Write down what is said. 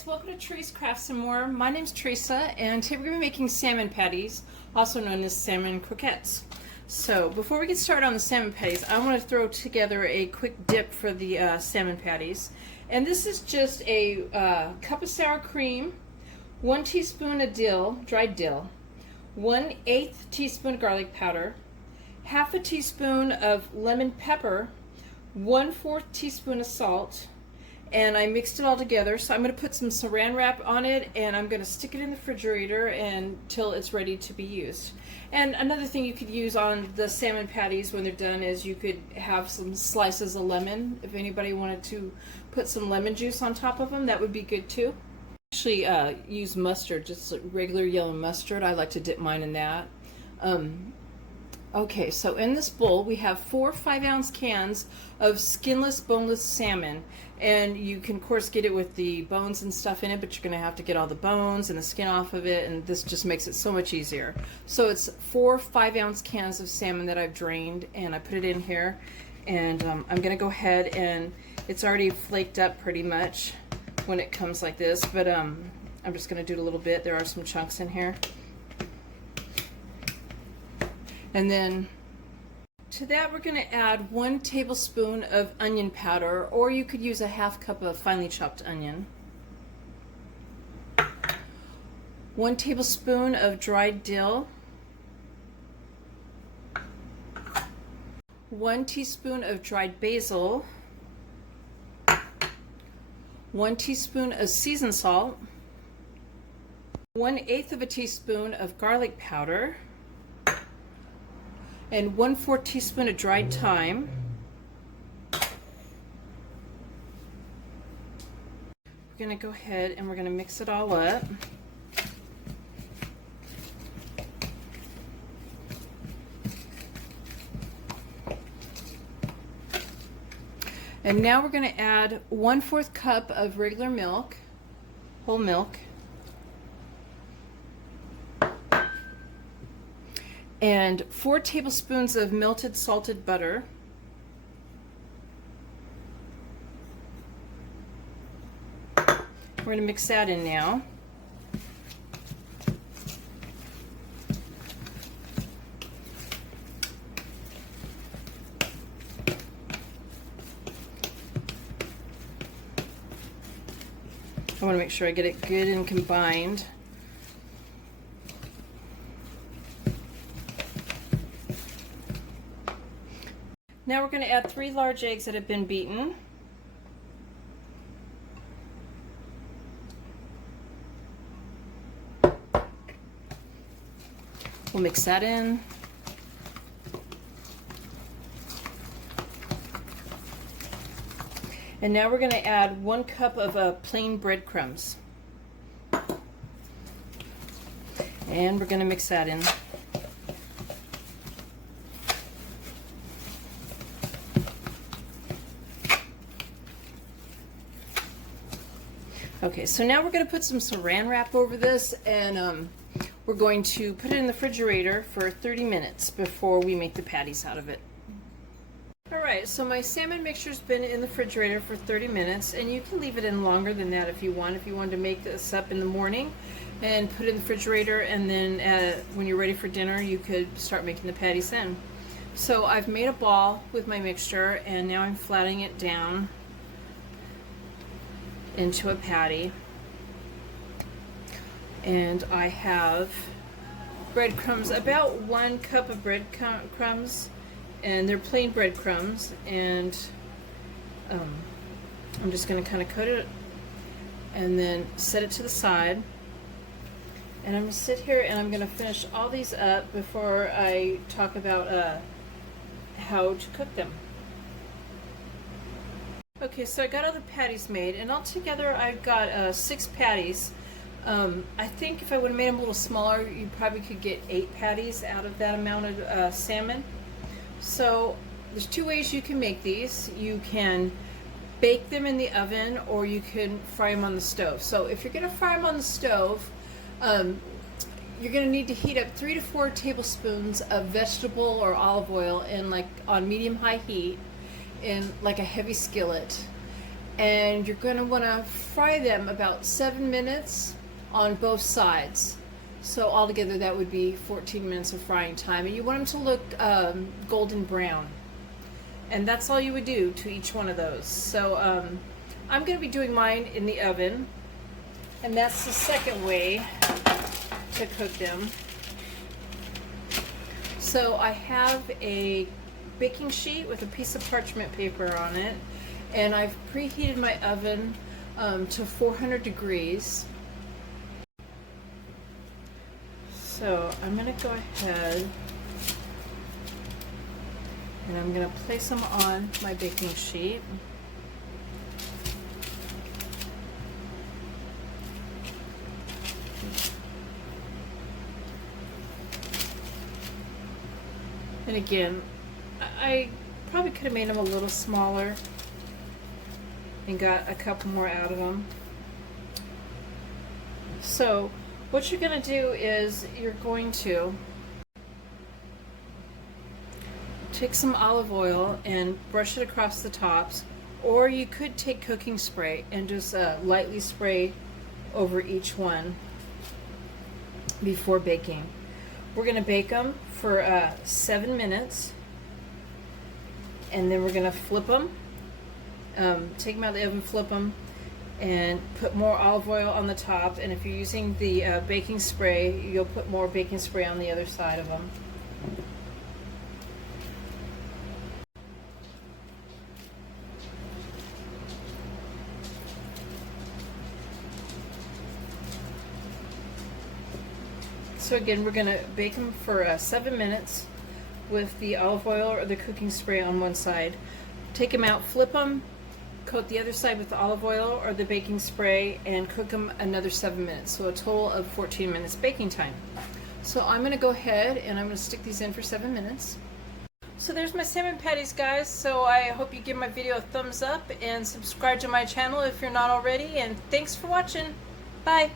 guys, welcome to Teresa Crafts and More. My name's Teresa, and today we're going to be making salmon patties, also known as salmon croquettes. So before we get started on the salmon patties, I want to throw together a quick dip for the salmon patties. And this is just a cup of sour cream, 1 teaspoon of dill, dried dill, 1/8 teaspoon of garlic powder, half a teaspoon of lemon pepper, 1/4 teaspoon of salt, and I mixed it all together. So I'm going to put some saran wrap on it, and I'm going to stick it in the refrigerator until it's ready to be used. And another thing you could use on the salmon patties when they're done is you could have some slices of lemon. If anybody wanted to put some lemon juice on top of them, that would be good too. Actually use mustard, just regular yellow mustard. I like to dip mine in that. Okay, so in this bowl we have 4 5-ounce cans of skinless, boneless salmon, and you can of course get it with the bones and stuff in it, but you're going to have to get all the bones and the skin off of it, and this just makes it so much easier. So it's 4 5-ounce cans of salmon that I've drained, and I put it in here, and I'm going to go ahead, and it's already flaked up pretty much when it comes like this, but I'm just going to do it a little bit. There are some chunks in here. And then to that we're going to add 1 tablespoon of onion powder, or you could use a ½ cup of finely chopped onion, 1 tablespoon of dried dill, 1 teaspoon of dried basil, 1 teaspoon of seasoned salt, 1/8 teaspoon of garlic powder, and 1/4 teaspoon of dried thyme. We're going to go ahead and we're going to mix it all up. And now we're going to add 1/4 cup of regular milk, whole milk, and 4 tablespoons of melted salted butter, we're going to mix that in now. I want to make sure I get it good and combined. Now we're going to add 3 large eggs that have been beaten. We'll mix that in. And now we're going to add 1 cup of plain breadcrumbs. And we're going to mix that in. Okay, so now we're going to put some saran wrap over this, and we're going to put it in the refrigerator for 30 minutes before we make the patties out of it. Alright, so my salmon mixture's been in the refrigerator for 30 minutes, and you can leave it in longer than that if you want. If you wanted to make this up in the morning and put it in the refrigerator, and then when you're ready for dinner you could start making the patties then. So I've made a ball with my mixture, and now I'm flattening it down into a patty, and I have breadcrumbs, about 1 cup of breadcrumbs, and they're plain breadcrumbs, and I'm just going to kind of coat it and then set it to the side, and I'm going to sit here and I'm going to finish all these up before I talk about how to cook them. Okay, so I got all the patties made, and altogether I've got 6 patties. I think if I would have made them a little smaller, you probably could get 8 patties out of that amount of salmon. So there's 2 ways you can make these. You can bake them in the oven, or you can fry them on the stove. So if you're going to fry them on the stove, you're going to need to heat up 3 to 4 tablespoons of vegetable or olive oil on medium-high heat in like a heavy skillet, and you're going to want to fry them about 7 minutes on both sides. So altogether that would be 14 minutes of frying time, and you want them to look golden brown. And that's all you would do to each one of those. So I'm going to be doing mine in the oven, and that's the second way to cook them. So I have a baking sheet with a piece of parchment paper on it, and I've preheated my oven to 400 degrees. So I'm going to go ahead and I'm going to place them on my baking sheet. And again, I probably could have made them a little smaller and got a couple more out of them. So what you're going to do is you're going to take some olive oil and brush it across the tops, or you could take cooking spray and just lightly spray over each one before baking. We're going to bake them for 7 minutes, and then we're going to flip them, take them out of the oven, flip them, and put more olive oil on the top. And if you're using the baking spray, you'll put more baking spray on the other side of them. So again, we're going to bake them for 7 minutes with the olive oil or the cooking spray on one side. Take them out, flip them, coat the other side with the olive oil or the baking spray, and cook them another 7 minutes. So a total of 14 minutes baking time. So I'm going to go ahead and I'm going to stick these in for 7 minutes. So there's my salmon patties, guys. So I hope you give my video a thumbs up and subscribe to my channel if you're not already. And thanks for watching. Bye.